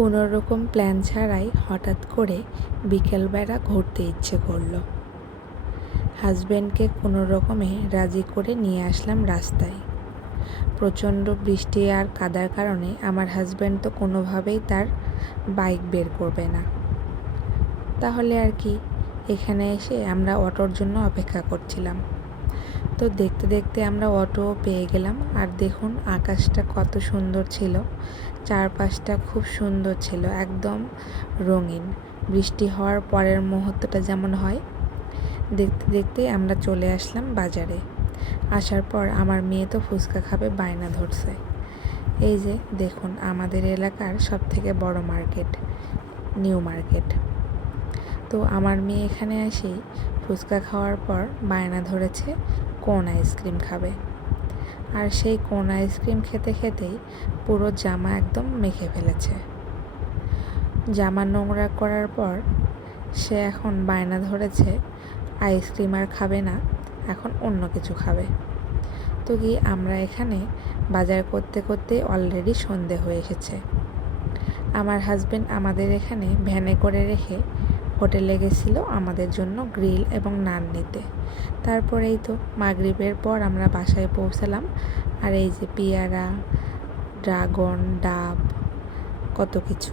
কোনো রকম প্ল্যান ছাড়াই হঠাৎ করে বিকেলবেলা ঘুরতে ইচ্ছে করল। হাজব্যান্ডকে কোনো রকমে রাজি করে নিয়ে আসলাম রাস্তায়। প্রচণ্ড বৃষ্টি আর কাদার কারণে আমার হাজব্যান্ড তো কোনোভাবেই তার বাইক বের করবে না। তাহলে আর কি? এখানে এসে আমরা অটোর জন্য অপেক্ষা করছিলাম। তো দেখতে দেখতে আমরা অটো পেয়ে গেলাম। আর দেখুন, আকাশটা কত সুন্দর ছিল। চারপাশটা খুব সুন্দর ছিল, একদম রঙিন। বৃষ্টি হওয়ার পরের মুহূর্তটা যেমন হয়। দেখতে দেখতে আমরা চলে আসলাম বাজারে। আসার পর আমার মেয়ে তো ফুচকা খাবে, বায়না ধরছে। এই যে, দেখুন, আমাদের এলাকার সব থেকে বড় মার্কেট, নিউ মার্কেট। তো আমার মেয়ে এখানে এসেই ফুচকা খাওয়ার পর বায়না ধরেছে কোন আইসক্রিম খাবে। আর সেই কোন আইসক্রিম খেতে খেতেই পুরো জামা একদম মেখে ফেলেছে। জামা নোংরা করার পর সে এখন বায়না ধরেছে আইসক্রিম আর খাবে না, এখন অন্য কিছু খাবে। তো কি আমরা এখানে বাজার করতে করতে অলরেডি সন্ধে হয়ে এসেছে। আমার হাজবেন্ড আমাদের এখানে ভ্যানে করে রেখে হোটেলে গেছিল আমাদের জন্য গ্রিল এবং নান নিতে। তারপরেই তো মাগরিবের পর আমরা বাসায় পৌঁছালাম। আর এই যে পেয়ারা, ড্রাগন, ডাব, কত কিছু।